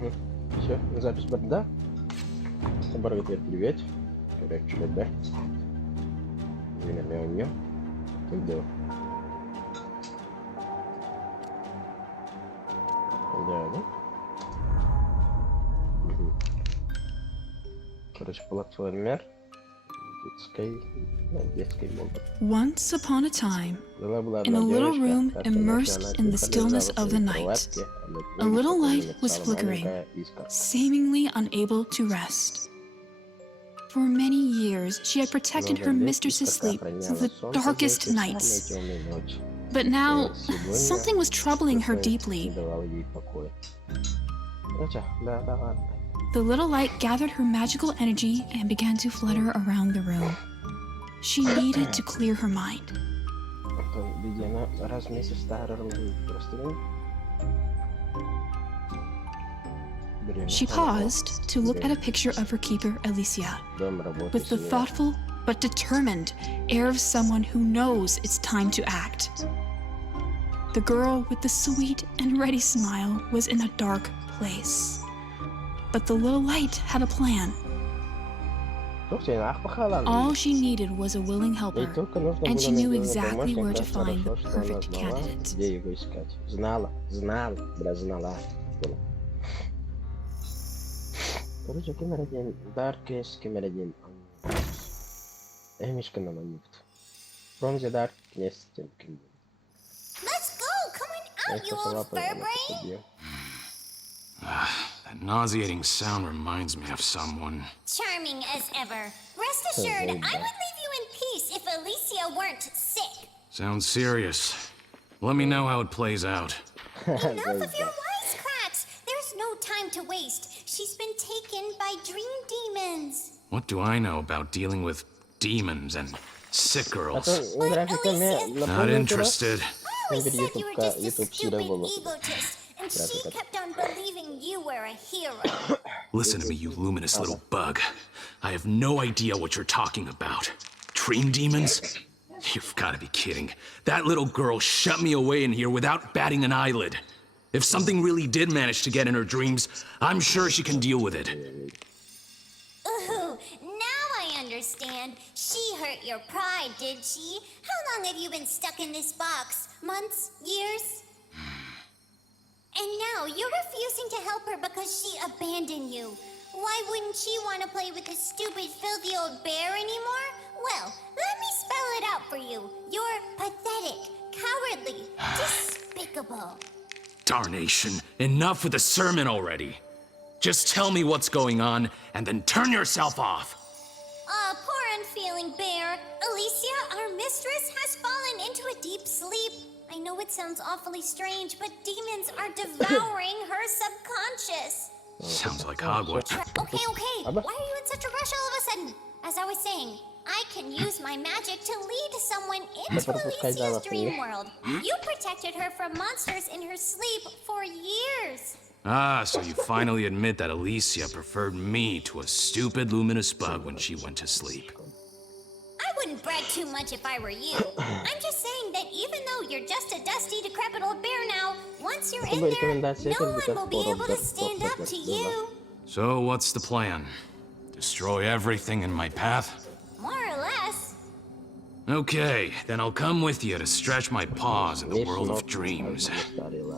Все, запись борода. Борода привет. Короче, да. Мяу-мяу-мяу. Когда? Да. Короче, платформер. Детской моды. Once upon a time, in a little room immersed in the stillness of the night, a little light was flickering, seemingly unable to rest. For many years, she had protected her mistress's sleep through the darkest nights. But now, something was troubling her deeply. The little light gathered her magical energy and began to flutter around the room. She needed to clear her mind. She paused to look at a picture of her keeper, Alicia, with the thoughtful but determined air of someone who knows it's time to act. The girl with the sweet and ready smile was in a dark place. But the little light had a plan. All she needed was a willing helper, and she knew exactly where to find the perfect candidate. From the Darkest Tales. Let's go! Come on out, you old fur brain! That nauseating sound reminds me of someone. Charming as ever. Rest assured, I would leave you in peace if Alicia weren't sick. Sounds serious. Let me know how it plays out. Enough of your wisecracks! There's no time to waste. She's been taken by dream demons. What do I know about dealing with demons and sick girls? Not interested. I always said you were just a stupid egotist. And she kept on believing you were a hero. Listen to me, you luminous little bug. I have no idea what you're talking about. Dream demons? You've got to be kidding. That little girl shut me away in here without batting an eyelid. If something really did manage to get in her dreams, I'm sure she can deal with it. Ooh, now I understand. She hurt your pride, did she? How long have you been stuck in this box? Months? Years? And now you're refusing to help her because she abandoned you. Why wouldn't she want to play with this stupid, filthy old bear anymore? Well, let me spell it out for you. You're pathetic, cowardly, despicable. Darnation, enough with the sermon already. Just tell me what's going on, and then turn yourself off. Aw, poor unfeeling bear. Alicia, our mistress, has fallen into a deep sleep. I know it sounds awfully strange, but demons are devouring her subconscious. Sounds like Hogwarts. Okay. Why are you in such a rush all of a sudden? As I was saying, I can use my magic to lead someone into Alicia's dream world. You protected her from monsters in her sleep for years. Ah, so you finally admit that Alicia preferred me to a stupid luminous bug when she went to sleep. I wouldn't brag too much if I were you. I'm just saying that even though you're just a dusty, decrepit old bear now, once you're in there, no one will be able to stand up to you. So what's the plan? Destroy everything in my path? More or less. Okay, then I'll come with you to stretch my paws in the world of dreams.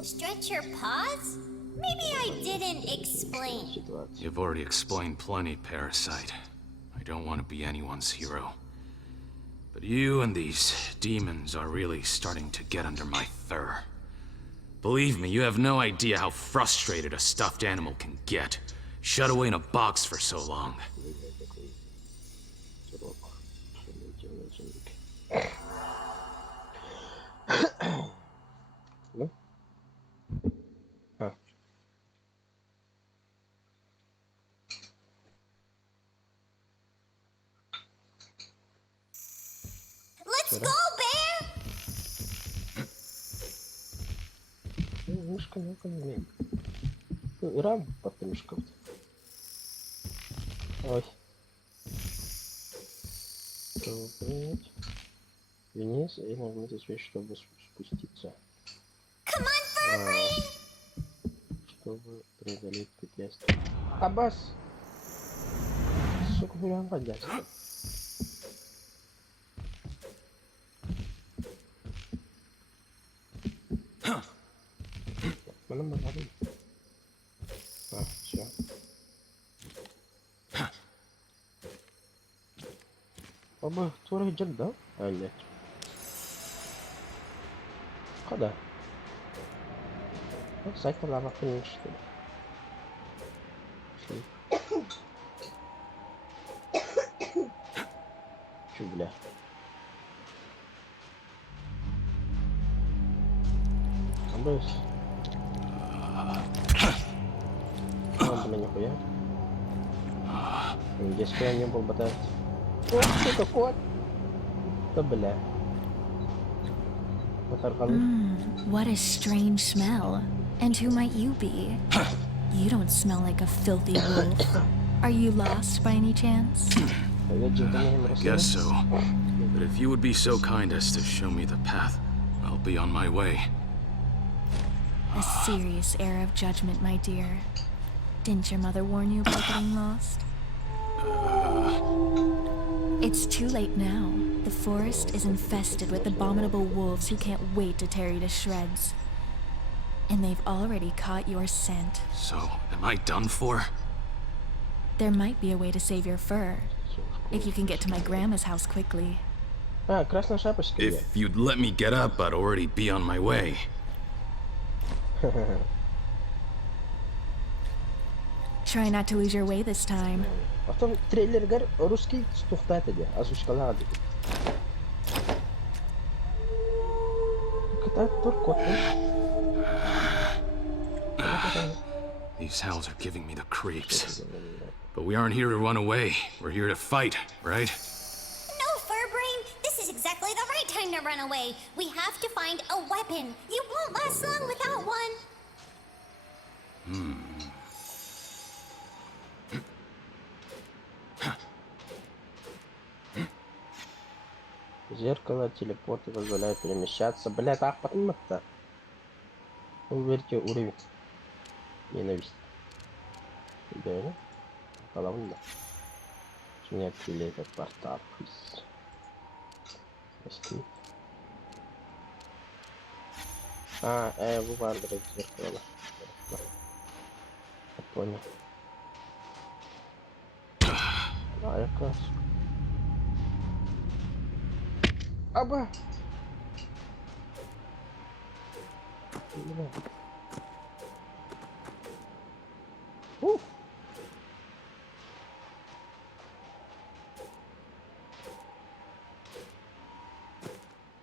Stretch your paws? Maybe I didn't explain. You've already explained plenty, Parasite. I don't want to be anyone's hero. But you and these demons are really starting to get under my fur. Believe me, you have no idea how frustrated a stuffed animal can get, shut away in a box for so long. Let's go, bear! Мишка, ну-ка, не. Рам, под мишком. Ой. Принять. Вниз и нажмите свечу, чтобы спуститься. Come on, fur brain! чтобы преодолеть препятствия. Аббас! Сука, bilang panjang. Mana lari? Ah, siap. Apa? Suara jeda? Ah, нет. Когда? Сайт лава финиш, что ли? Чё, бля? Аббас. Бля, нихуя. Здесь я не был ботать. О, сука, кот! Да, бля. What a strange smell. And who might you be? You don't smell like a filthy wolf. Are you lost by any chance? I guess so. But if you would be so kind as to show me the path, I'll be on my way. A serious error of judgment, my dear. Didn't your mother warn you about getting lost? It's too late now. The forest is infested with abominable wolves who can't wait to tear you to shreds. And they've already caught your scent. So, am I done for? There might be a way to save your fur. If you can get to my grandma's house quickly. Ah, красная шапочка. If you'd let me get up, I'd already be on my way. Try not to lose your way this time. Потом трейлер русский стухтает где, озвучка где. Какая туркот. These howls are giving me the creeps. But we aren't here to run away. We're here to fight, right? No, Furbrain. This is exactly the right time to run away. We have to find a weapon. You won't last long without one. Зеркало, телепорты позволяют перемещаться. Бля, так потом-то. Уверьте уровень. Ненависть. Да? Головно. Мне открыли этот портал. Вывандривать зеркало. Я понял. А, я каску. Аба!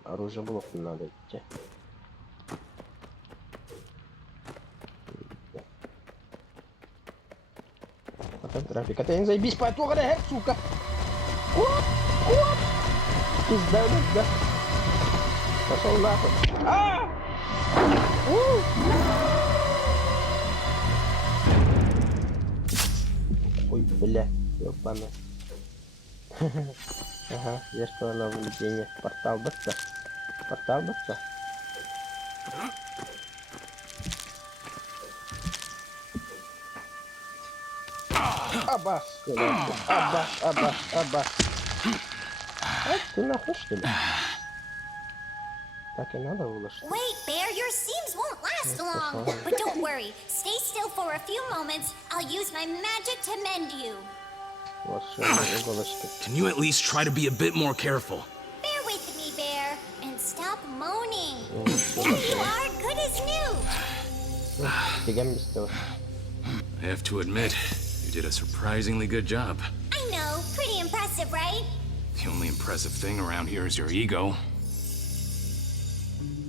Оружие блок не надо идти. Фотографик. Это не заебись, потом, сука! Кот! Кот! Пизда, да? Пошел нахуй. Ой, бля, ёбана. Ага, зеркало на выведение. Портал быстро. Портал быстро. Аббас, Аббас, Аббас, Аббас. А, ты нахуй, что ли? Так и надо выложить. Wait, Bear, your seams won't last long. But don't worry. Stay still for a few moments. I'll use my magic to mend you. Can you at least try to be a bit more careful? Bear with me, Bear, and stop moaning. There you are, good as new. I have to admit, you did a surprisingly good job. I know, pretty impressive, right? The only impressive thing around here is your ego.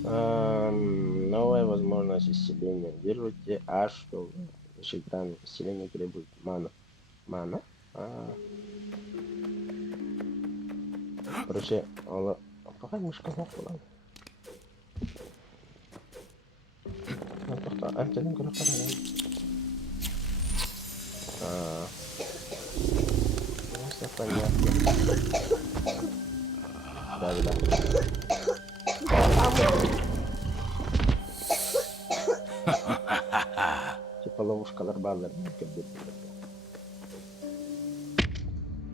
Новая возможность исцеления. Держите А, что шикарное исцеление требует мана. Мана? Короче, пока мишка нахуй, ладно. Антенна графара, да? Понятно. Да. Типа ловушкалар барлар.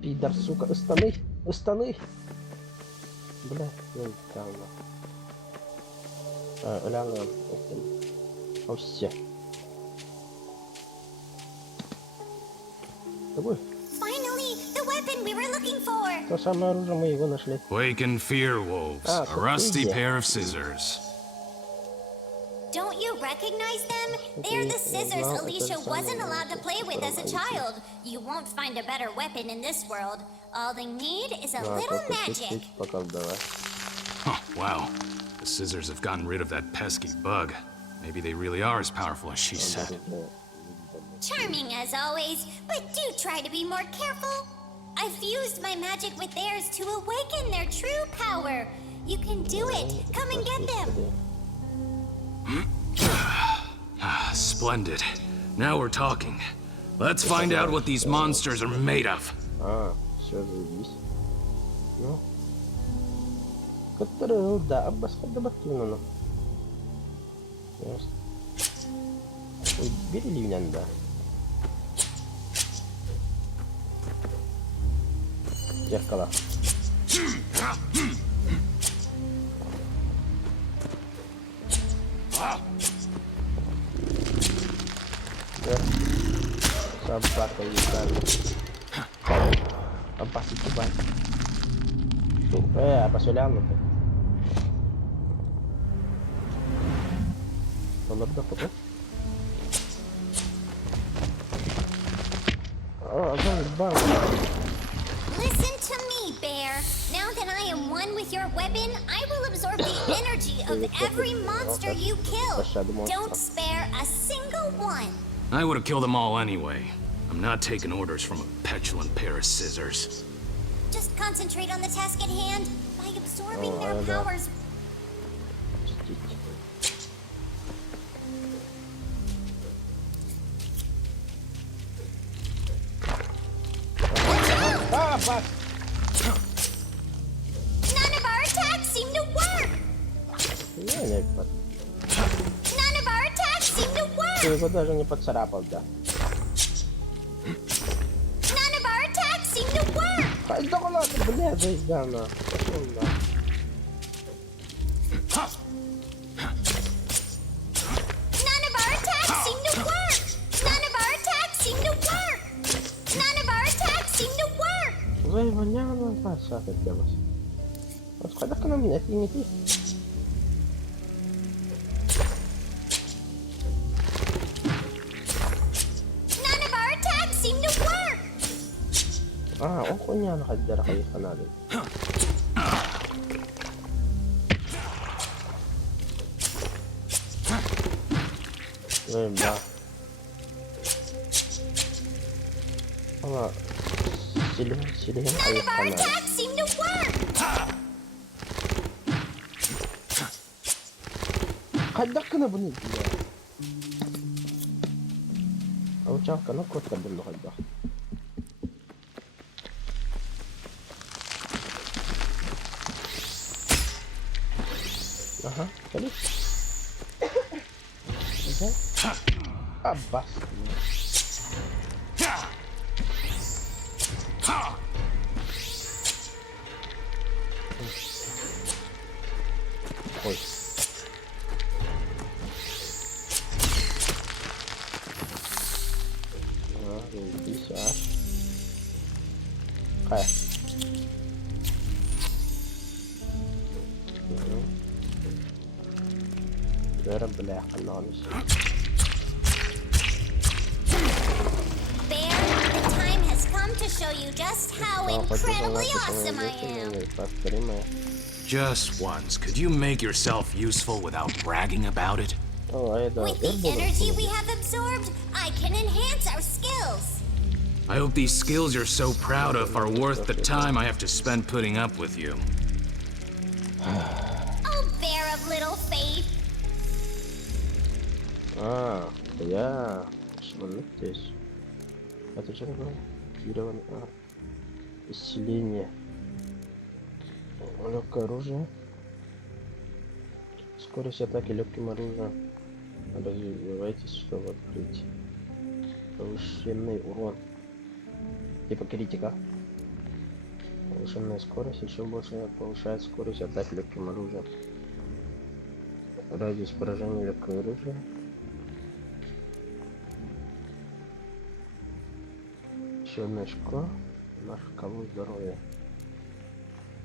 Пидор, сука, станы. Бля, ну там. Ляна, все. Какой? То самое оружие, мы его нашли. Wake and fear, wolves. A rusty pair of scissors. Don't you recognize them? They're the scissors Alicia wasn't allowed to play with as a child. You won't find a better weapon in this world. All they need is a little magic. Huh, wow. The scissors have gotten rid of that pesky bug. Maybe they really are as powerful as she said. Charming as always, but do try to be more careful. I fused my magic with theirs to awaken their true power. You can do it. Come and get them. Splendid. Now we're talking. Let's find out what these monsters are made of. Все заебись. Ну. Который, да, обосхода батуна. Ой, бери ливнян, да. Зеркало. Собака ебаная. Apa sih coba? Tuh, apa sulam tuh? Nomor berapa tuh? Oh, bang. Listen to me, Bear. Now that I am one with your weapon, I will absorb the energy of every monster you kill. Don't spare a single one. I would have killed them all anyway. I'm not taking orders from a petulant pair of scissors. Just concentrate on the task at hand. By absorbing their powers... None of our attacks seem to work! None of our attacks seem to work! Ты его даже не поцарапал, да? Да ладно, блядь, заебано. Пошел на. None of our attacks seem to work. None of our attacks seem to work. None of our attacks seem to work. Заебано, паса хотелось. Вот когда к нам нет, не ты. None of our attacks seem to work. Охуенно нахаддер хаиха надо. Да. Силен хаиха надо. Хаддакна bunu diye. Avcavka ne kot kadın haddak. Ага, смотри. Аббас. Ой. Заебись, Хай. Бля, каналис. Bear, the time has come to show you just how incredibly awesome I am. Just once, could you make yourself useful without bragging about it? With the energy we have absorbed, I can enhance our skills. I hope these skills you're so proud of are worth the time I have to spend putting up with you. Oh, bear of little faith. Я смотрю здесь. Это же активировано. Исцеление. Легкое оружие. Скорость атаки легким оружием. Развивайтесь, чтобы открыть. Повышенный урон. Типа критика. Повышенная скорость еще больше повышает скорость атаки легким оружием. Радиус поражения легкого оружия. Еще одно очко. На шкалу здоровья.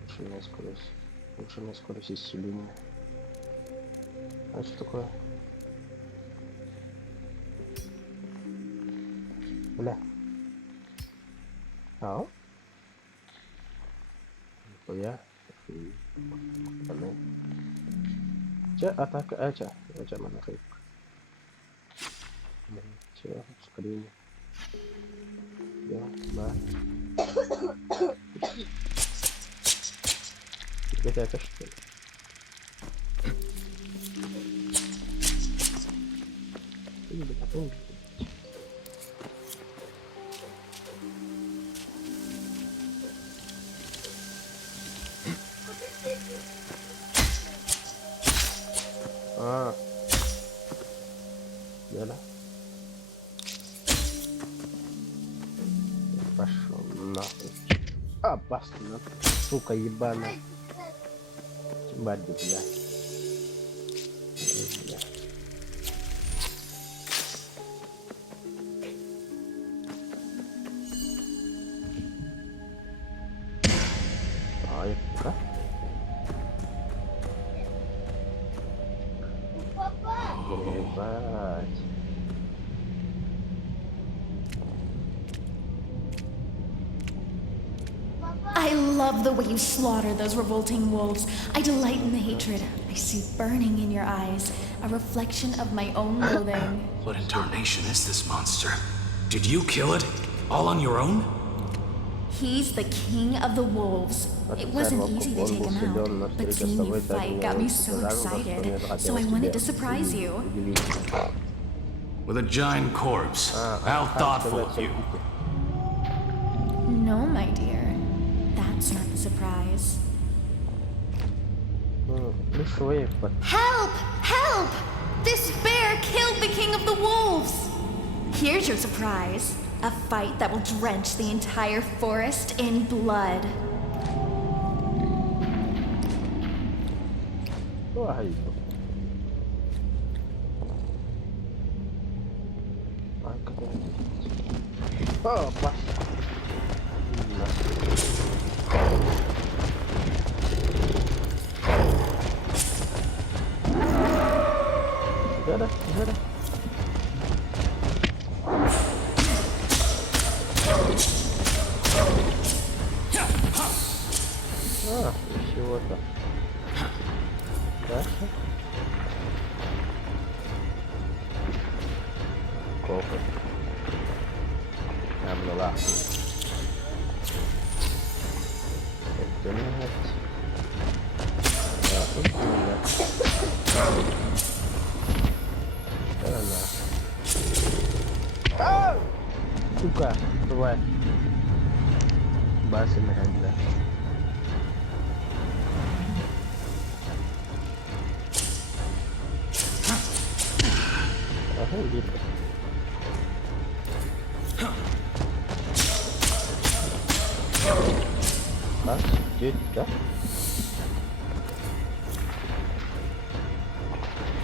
Повышенная скорость. Повышенная скорость исцеления. А что такое? Бля. Ау. Нихуя. Че атака? Че монахи? Че, ускорение. Да. Это что ли? Да. Пошел нахуй. Опасно, сука ебаная. Бадди, бля. Бля. Ай, да? Ебать. I love the way you slaughter those revolting wolves. I delight in the hatred. I see burning in your eyes, a reflection of my own loathing. What in tarnation is this monster? Did you kill it? All on your own? He's the king of the wolves. It wasn't easy to take him out, but seeing you fight got me so excited. So I wanted to surprise you. With a giant corpse. How thoughtful of you. No, my dear. That's not the surprise. Плюшевый. Help! Help! This bear killed the king of the wolves! Here's your surprise. A fight that will drench the entire forest in blood. Ой. Опа. Да. Всего-то. Дальше. Кофе. Обнала. Сука, тварь. Басы нахрена. Ага, иди. А, где, да?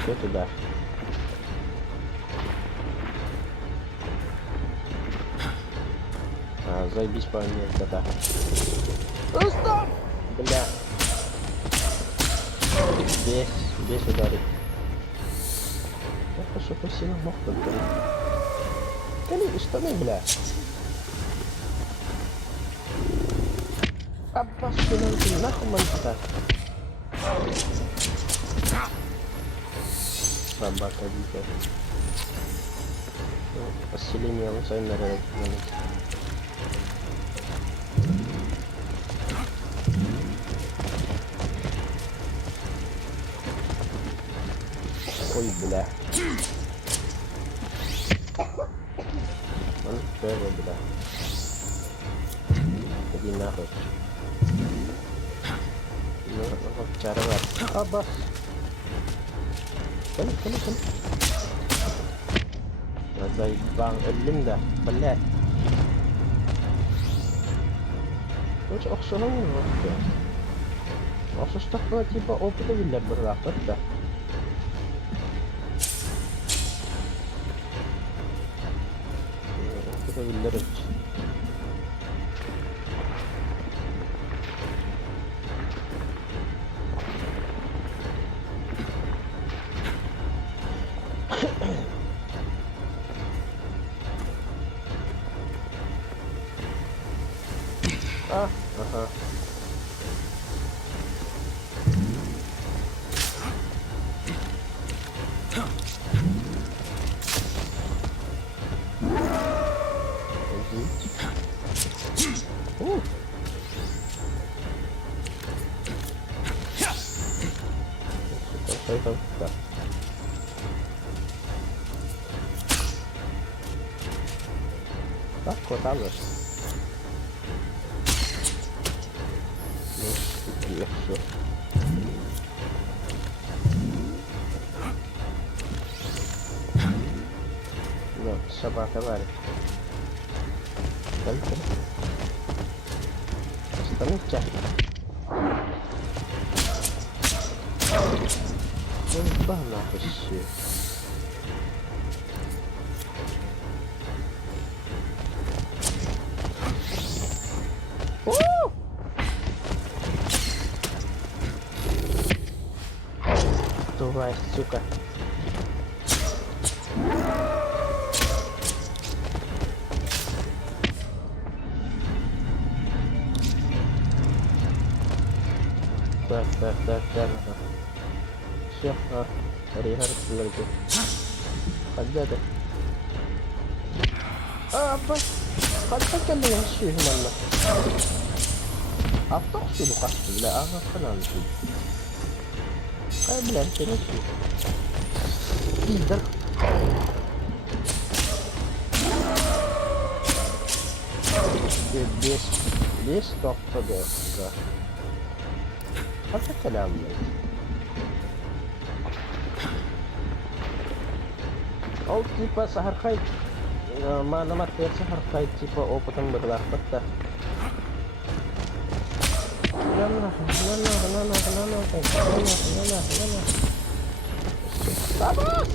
Все туда. Заебись по мне, да. Стоп! Бля. Здесь ударит. Это что по силам мог подгореть. Колени штаны, бля. Обоснуйте, нахуй монстр. Собака дикая. Поселение лучше нарядить. Ой, бля. Он первый, бля. Иди нахуй. Ну, вот чарвар. Абас. Коли. Zayıflan öldüm de. Bile. Hiç okşanamıyor mu? Okşuştakla tipa opida bile bırakıp da. Opida bile hiç. Ah, aha. Так, вот там же. Хорошо. Ну, собака варит. Только. Остановите. Ну, бана почти. Тварь, сука. Так. Все, регар лежит. Когда ты? Когда ты меня шумно? А то что лукаш, бля, ага, канал. Ай, блядь, ты не шут. Пидор. Без топ-то, да. А ты калям, блядь. Ол типа сахархай, манаматер сахархай типа опытом берлахпатта. Нана. Vamos!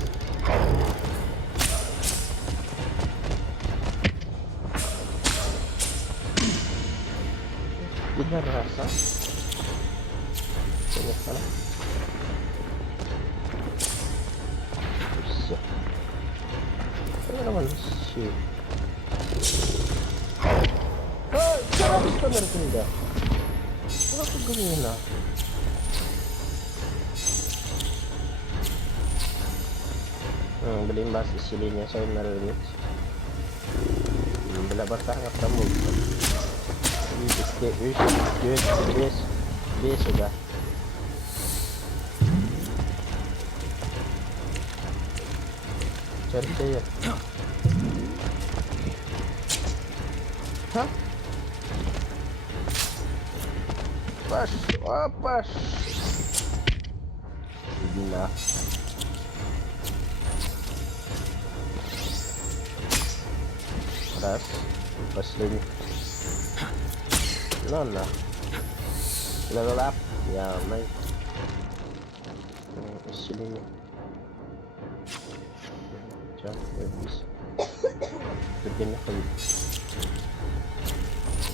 Пидораса. Понятно. Все. Нормально. Все. Что наркомда? Что тут говнина? Блин, бас исцеления saya нарывать. Бля, батарка там мульта. Видите, без сюда. Черт. Ха? Паш. Иди на. Раз. Последний. Ну на. Level up. Я мэй. Усиление. Сейчас, здесь. Где мне ходить?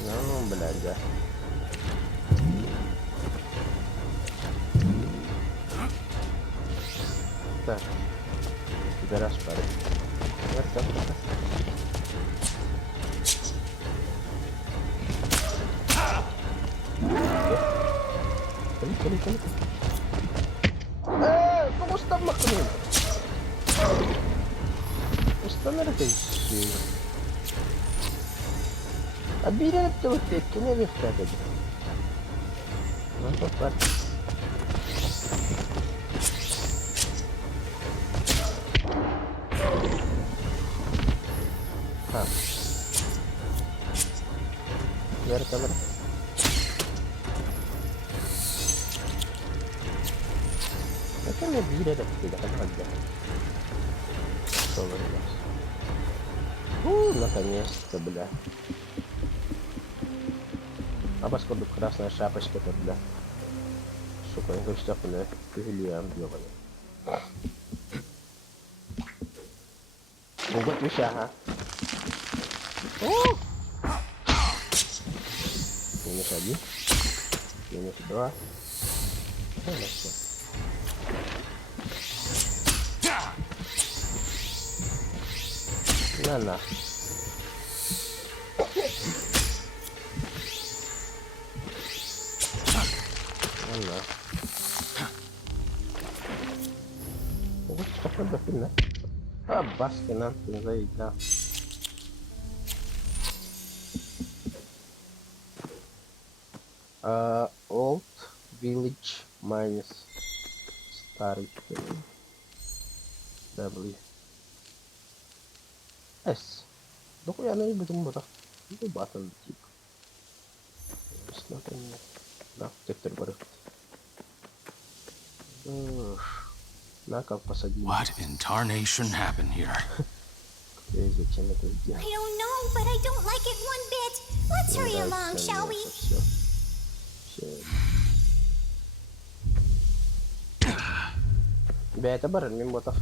Ну, блядь, да. Так. Тебя распарит. Это. Кали. Ну что махнул? Установите. Оберет ты вот эти, не вихта тогда. Ну то так. Камера. Это не видно, это tidak ada. Coba lihat. Наконец-то, бля. А поскольку красная шапочка-то, бля. Сука, не хочется, бля, пыльям ёбаный. Ну вот веща, ага. Минус 1. Минус 2. Хорошо. На. Вот что подохнет. А баски нам не заедал. Old village minus старый W. S. Дохуя на любит мотор. Ну батон тип. Смотри. Да, тектор барык. На как посадить. What in tarnation happened here? Зачем это сделать? I don't know, but I don't like it one bit. Let's hurry along, shall we? Бля, это баран мимотов.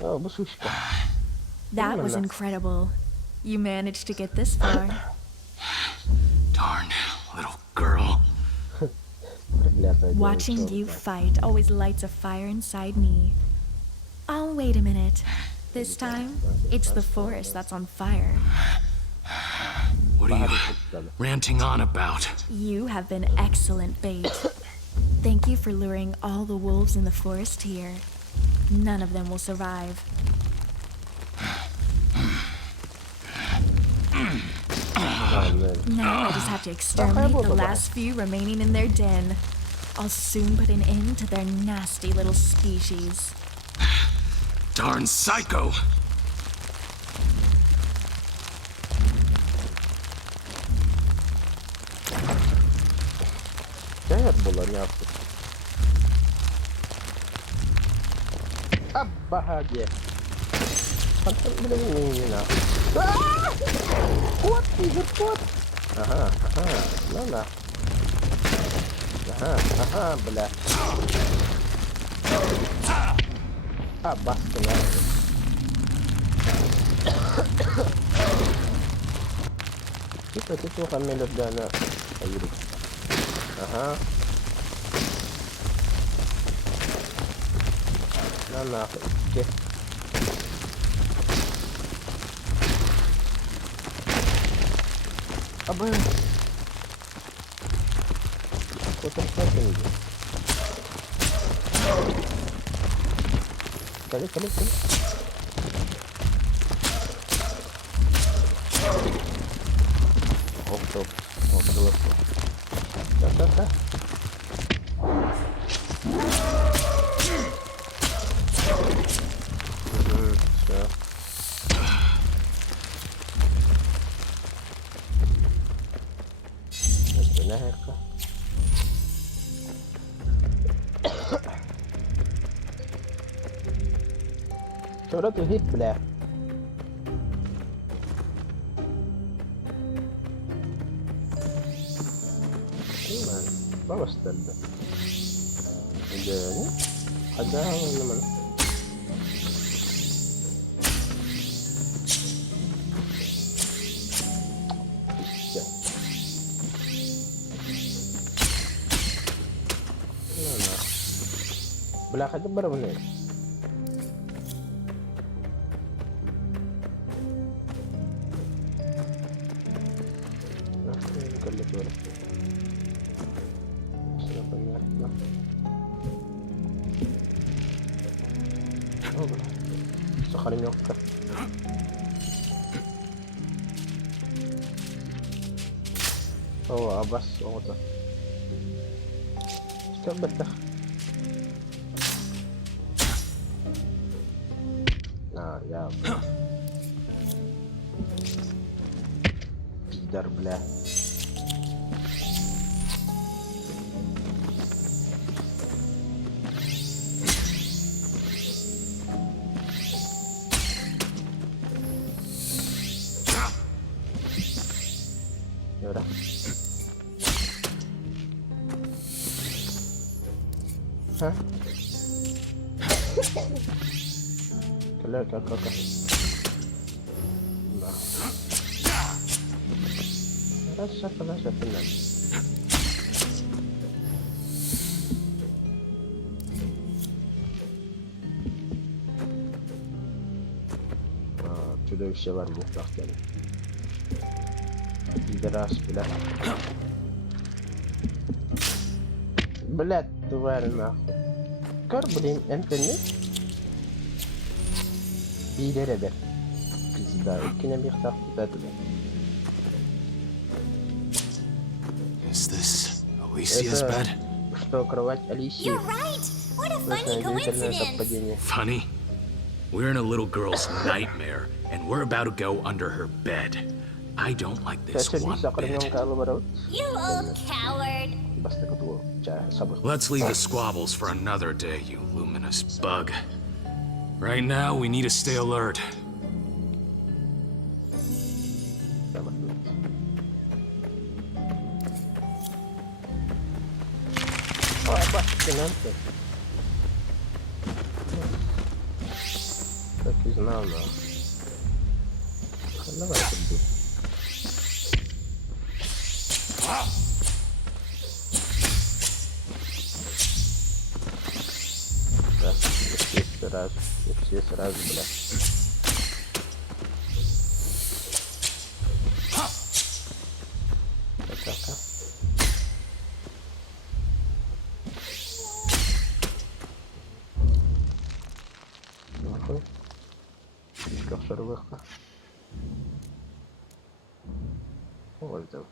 О, бусушка. That was incredible. You managed to get this far. Darn little girl. Watching you fight always lights a fire inside me. Oh, wait a minute. This time, it's the forest that's on fire. What are you ranting on about? You have been excellent bait. Thank you for luring all the wolves in the forest here. None of them will survive. Now I just have to exterminate the last few remaining in their den. I'll soon put an end to their nasty little species. Darn psycho! Было мясо. Обагаде. Блин, не надо. Кот, кот. Ага. На. Ага, бля. Баска мясо. Типа, фамилия, бля, на. Ага. На нахуй. Абы. Что там происходит? Кали. Оп. Да. Все. Нахерка. Что ты гиб, бля? Баба стальда. Да, Когда он Бля, хотя бы равны. Все понятно. Сахарнёвка. О, обоссота. Что бы это? Я... Пидор, бля. Yaudah. Hah? Keluar kakak. Nah. Rasa tenang. Чудовище var muhtemelen. Пидорас, блядь. Блядь, тварь нахуй. Кар, блин, интернет. Пидоры, блядь. Пизда, кинемих так туда. Is this Alicia's bed? Что, кровать Алисии? You're right! What a funny coincidence! Funny? We're in a little girl's nightmare, and we're about to go under her bed. I don't like this one bit. You old coward! Let's leave the squabbles for another day, you luminous bug. Right now, we need to stay alert. Так и знал, но... Давай подбей. Так, все сразу, бля. Атака. Нахуй. Мишка в шаровых-то. Вот там.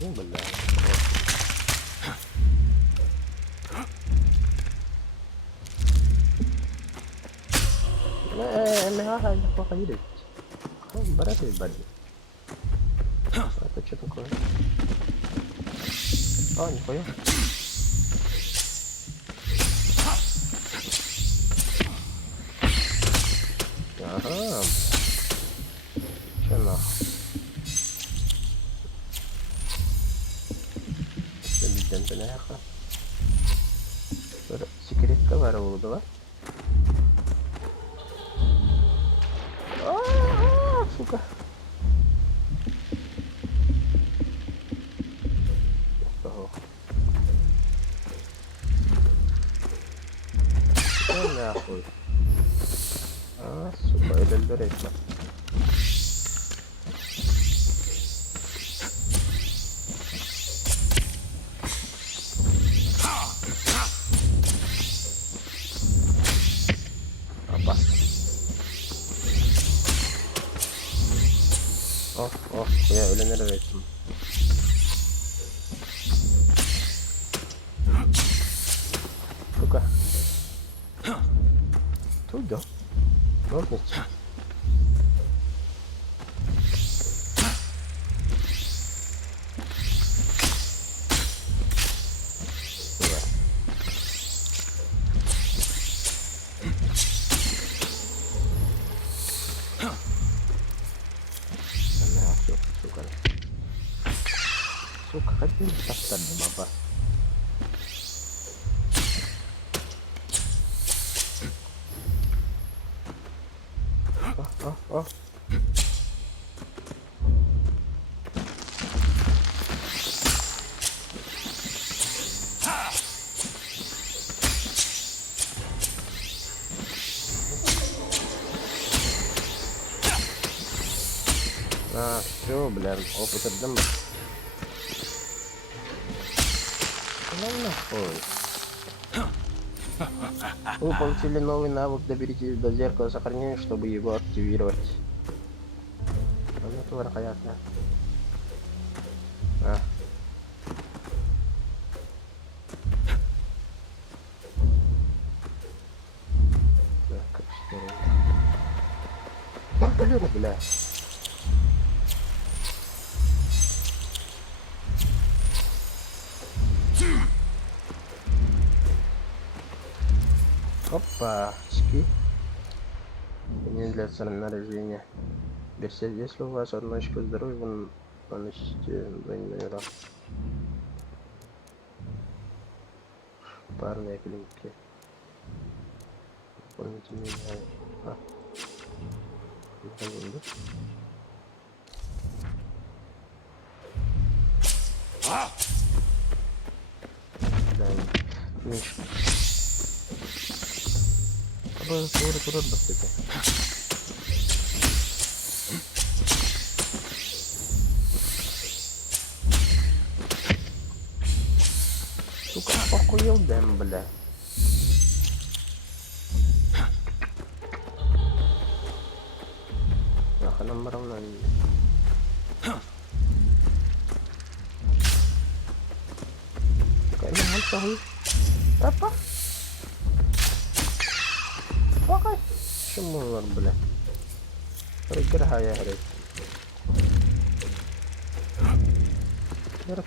Ну, бля. Не походили. Бараты бади. Это что такое? А, нихуя. Ага. Че нахуй? Бляха. Секретка воровала, да? Сука. Нахуй. Сука, это дурачка. Я ölenleri verdim. Сука. Туда. Ножницы. Сука, хотим поставить баба. О. Все, блин, опыт отдам. Ну нахуй. Вы получили новый навык, доберитесь до зеркала сохранения, чтобы его активировать. Ну, это понятно. Так, что? Бля. Опа, ски. Не для снаряжения. Если у вас одна очко здоровья, вы поносите двойной урон. Парные клинки. Дополнительные. Да, мишка. Туры баскеты. Сука, охуел, дэм, бля. Ах, нам равно не... Кайма, Сахалые. Опа. Покай. Чему вар, бля? Игра я грей.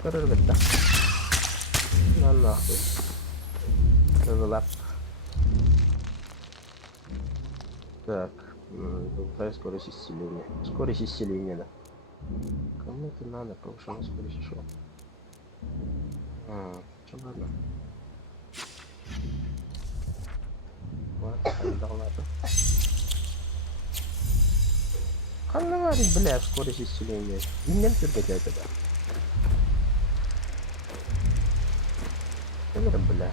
Карар бетта. На нахуй. Левелап. Так. Повышаю скорость исцеления. Скорость исцеления, да. Кому это надо? Повышенная скорость шо? Ладно. Вот, ладно. Ханаварить, бля, скорость исцеления. И не терпеть это, да. Это, бля.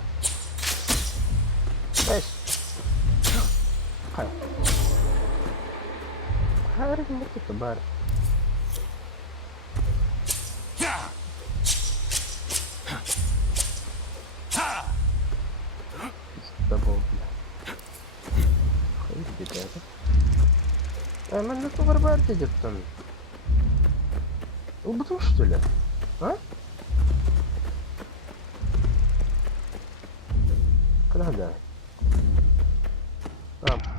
Эс. Хай. Харик, вот это бар. Добыл, бля. Хай, где это? Man это варварить идет там. Убил, что ли? А? Когда?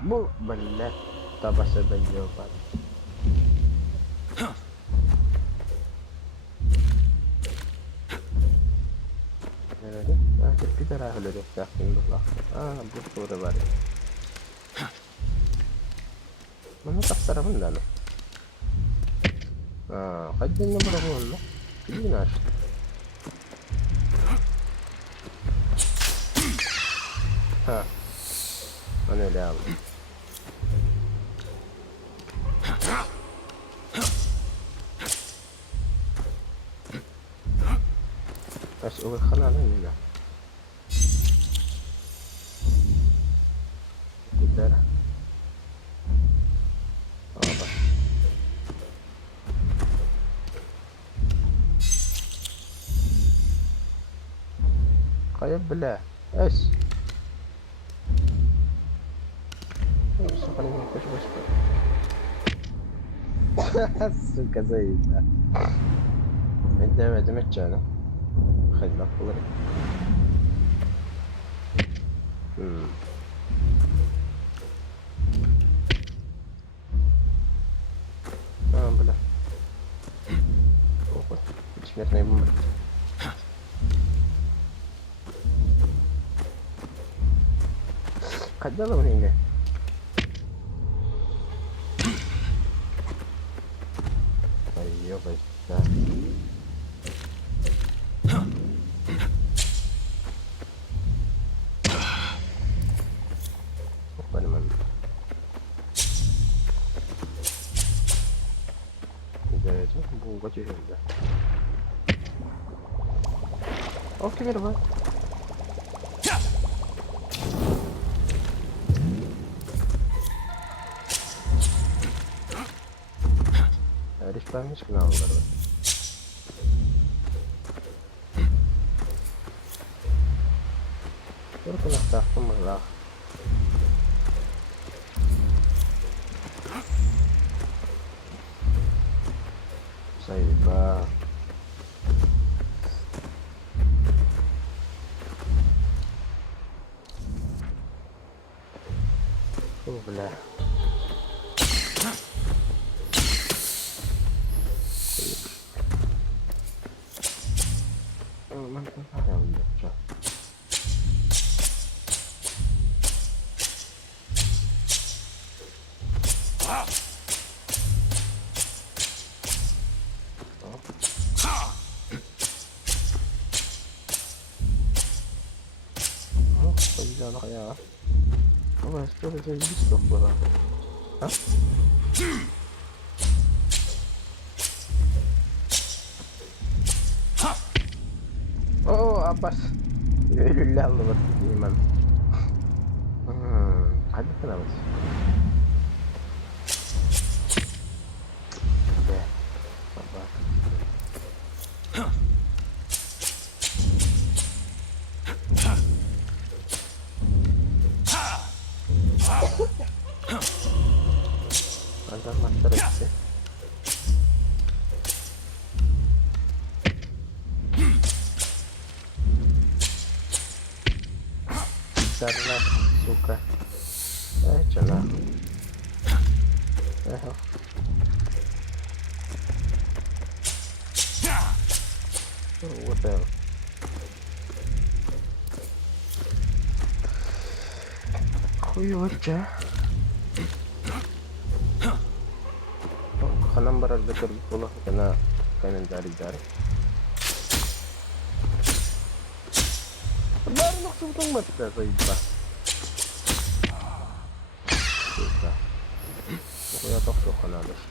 Бу, бля. Табаса бензил, пар. Пидора глядя, так, не было. Буду варварить. Ну так стороны, да. Хотя не было, ну. Иди наш. Он реально. Ась увыхана на меня. Куда? Кая, бля. Ась. Сахалые, хочешь. Сука, заебла. Это мечана. Хайлак булар. Бля. Опа. Смертная бомба. Когда время? Ёбать, да. Понимаю. Да, это был готовый, да. Окей, давай. Лишь помочь к нам, народ. Только на ставку могла. Заеба. О, бля. Pagila na kaya. Oh, sorry, gusto ko ba? Ha? Oh, abas. Yürüler mi var diyeyim. Hadi sana bas. Be. Sabah. Andan master etti. Karena suka celah what the hell. Kuyuca kanam barar betul pula kena kanan jari-jari baru langsung tomat dah saya bah susah pokoknya tok kanan deh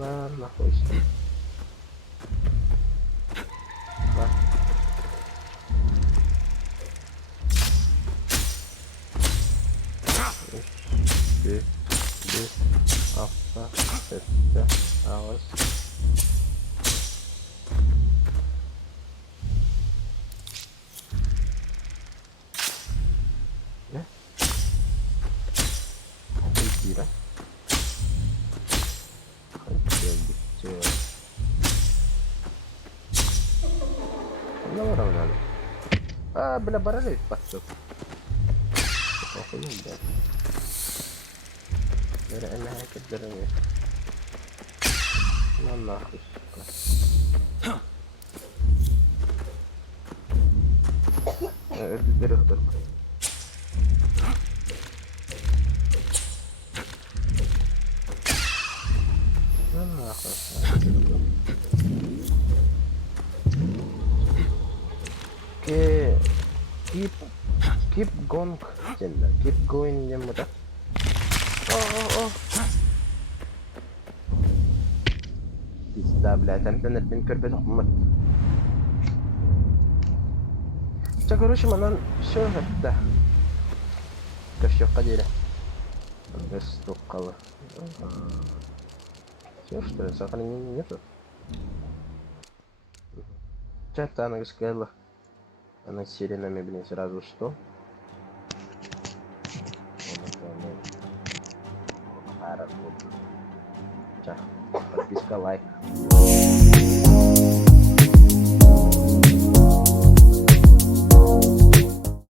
lah wis lah apa sudah awas ya kira kecil orang lalu benar-benar lepas tuh pokoknya udah dari enak kedernya mana aku suka terus mana aku keep going jenda keep going yang mudah oh بلا تمتن البنكر بتقمت تقولوش منان شو هده كشف قليلة بس تقوى شو اشتري ساقني نيتو جات انا قسكالة انا سيرينا مبني сразу что подписка, лайк.